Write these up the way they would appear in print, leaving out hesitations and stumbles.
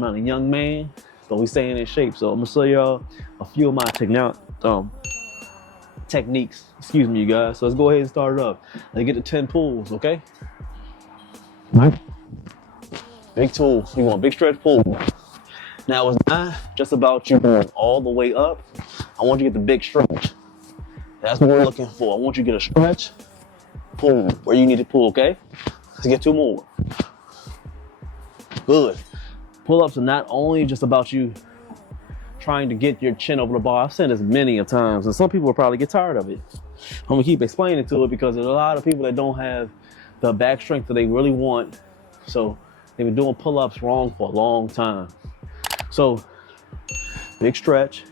I'm a young man, but we staying in shape. So I'm gonna show y'all a few of my techniques. Excuse me, you guys. So let's go ahead and start it up. Let's get to 10 pulls, okay? All right. Big tool. You want a big stretch pull. Now it's not just about you going all the way up. I want you to get the big stretch. That's what we're looking for. I want you to get a stretch, pull where you need to pull, okay? Let's get 2 more. Good. Pull-ups are not only just about you trying to get your chin over the bar. I've said this many a times, and some people will probably get tired of it. I'm gonna keep explaining to it because there's a lot of people that don't have the back strength that they really want. So they've been doing pull-ups wrong for a long time. So big stretch,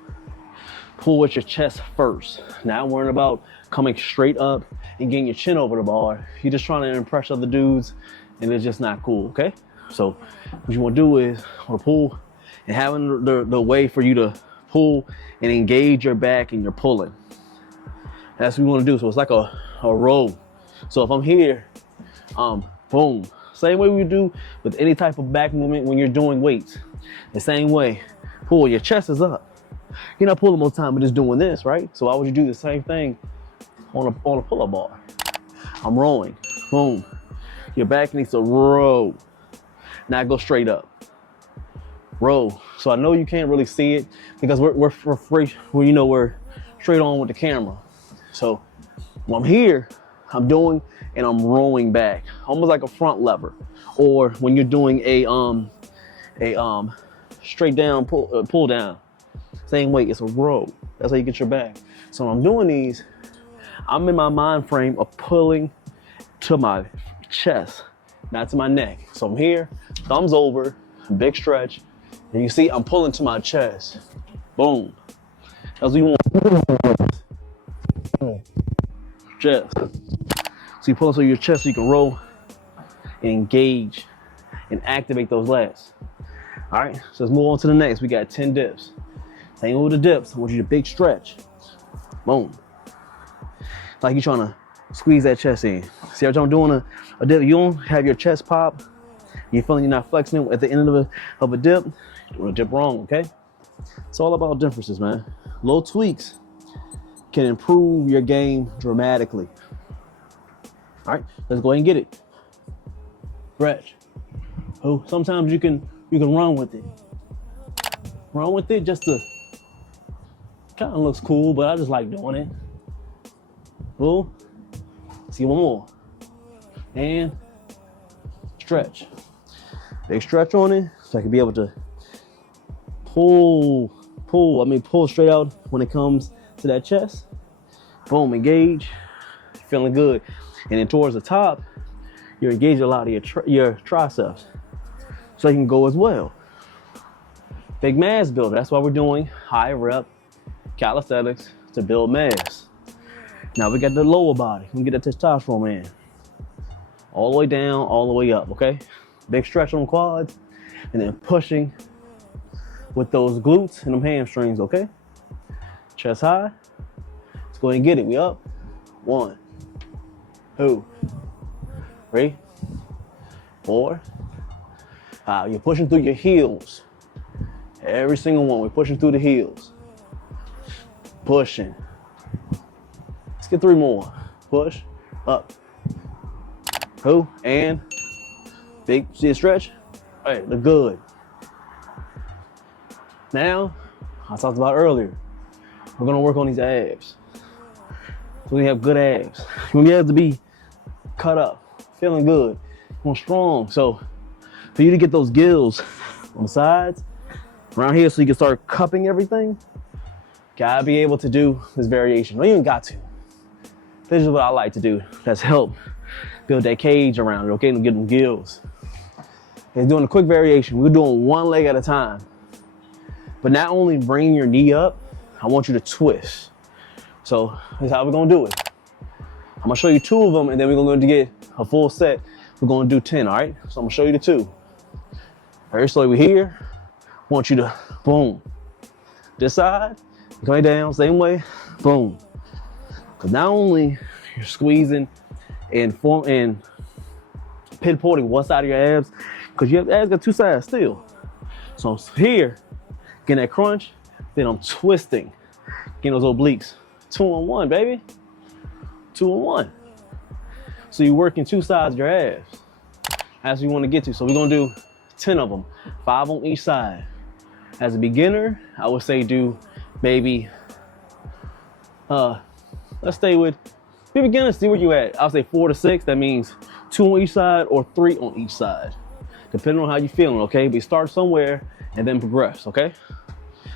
pull with your chest first. Now worrying about coming straight up and getting your chin over the bar. You're just trying to impress other dudes, and it's just not cool, okay? So what you want to do is want to pull and having the way for you to pull and engage your back and you're pulling. That's what we want to do. So it's like a row. So if I'm here, boom. Same way we do with any type of back movement when you're doing weights. The same way, pull, your chest is up. You're not pulling most time, but just doing this, right? So why would you do the same thing on a pull-up bar? I'm rowing, boom. Your back needs to row. Now go straight up, row. So I know you can't really see it because we're free. Well, you know, we're straight on with the camera. So when I'm here, I'm doing and I'm rowing back, almost like a front lever, or when you're doing a straight down pull down. Same way, it's a row. That's how you get your back. So when I'm doing these, I'm in my mind frame of pulling to my chest, not to my neck. So I'm here, thumbs over, big stretch, and you see I'm pulling to my chest. Boom. That's what you want. Chest. So you pull into your chest so you can roll and engage and activate those lats. All right, so let's move on to the next. We got 10 dips. Same with the dips. I want you to big stretch. Boom. It's like you're trying to squeeze that chest in. See how I'm doing a dip? You don't have your chest pop. You're feeling you're not flexing at the end of a dip. You're doing a dip wrong, okay? It's all about differences, man. Little tweaks can improve your game dramatically. All right, let's go ahead and get it. Stretch. Oh, sometimes you can run with it. Run with it just to kind of looks cool, but I just like doing it. Cool. Let's get one more. And stretch. Big stretch on it so I can be able to pull straight out when it comes to that chest. Boom, engage. Feeling good. And then towards the top, you're engaging a lot of your triceps. So you can go as well. Big mass builder. That's why we're doing high rep calisthenics to build mass. Now we got the lower body. We can get that testosterone in. All the way down, all the way up, okay? Big stretch on the quads, and then pushing with those glutes and them hamstrings, okay? Chest high. Let's go ahead and get it. We up. 1, 2, 3, 4. You're pushing through your heels. Every single one, we're pushing through the heels. Pushing. Let's get 3 more. Push, up. 2, and big, see a stretch? All right, look good. Now, I talked about earlier, we're gonna work on these abs. So we have good abs. You want your abs to be cut up, feeling good, going strong. So for you to get those gills on the sides, around here, so you can start cupping everything, gotta be able to do this variation. Don't even got to. This is what I like to do. That's help build that cage around it, okay, and get them gills. And doing a quick variation. We're doing one leg at a time. But not only bringing your knee up, I want you to twist. So that's how we're gonna do it. I'm gonna show you 2 of them, and then we're going to get a full set. We're gonna do 10, all right? So I'm gonna show you the 2. Very slowly, we're here. Want you to, boom. This side, going down, same way, boom. Because not only you're squeezing and pinpointing one side of your abs, because your abs got 2 sides still. So I'm here, getting that crunch, then I'm twisting, getting those obliques. 2-on-1, baby. 2-on-1. So you're working two sides of your abs. As you want to get to. So we're gonna do 10 of them, 5 on each side. As a beginner, I would say do maybe, let's stay with, be beginner, see where you at. I'll say 4 to 6, that means 2 on each side or 3 on each side, depending on how you're feeling, okay? But start somewhere and then progress, okay?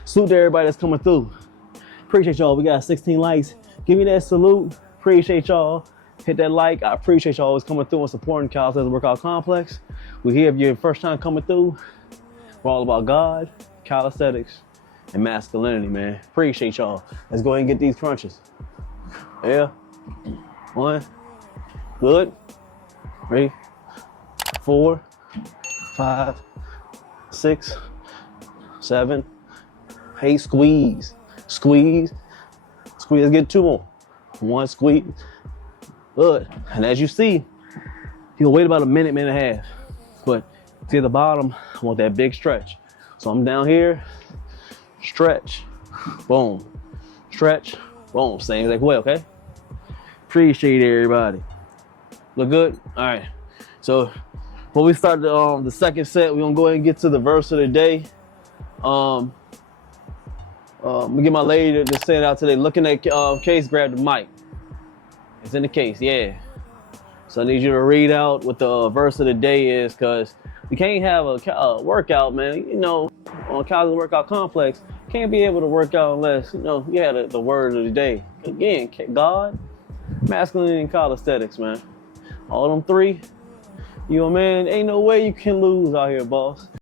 Salute to everybody that's coming through. Appreciate y'all, we got 16 likes. Give me that salute, appreciate y'all. Hit that like, I appreciate y'all always coming through and supporting Calisthenics Workout Complex. We're here if you're your first time coming through. We're all about God, calisthenics, and masculinity, man. Appreciate y'all. Let's go ahead and get these crunches. Yeah. 1. Good. 3, 4, 5, 6, 7, 8. Squeeze. Squeeze. Squeeze. Let's get 2 more. 1 squeeze. Good. And as you see, you'll wait about a minute, minute and a half. But to get the bottom, I want that big stretch. So I'm down here, stretch, boom, stretch, boom. Same exact way, okay? Appreciate everybody. Look good? All right. So before we start the second set, we're gonna go ahead and get to the verse of the day. I'm gonna get my lady to send it out today. Looking at case, grab the mic. It's in the case, yeah. So I need you to read out what the verse of the day is, because we can't have a workout, man. You know, on Calisthenics Workout Complex, can't be able to work out unless, you know, you had the word of the day. Again, God, masculinity, and calisthenics, man. All them 3, you know, man, ain't no way you can lose out here, boss.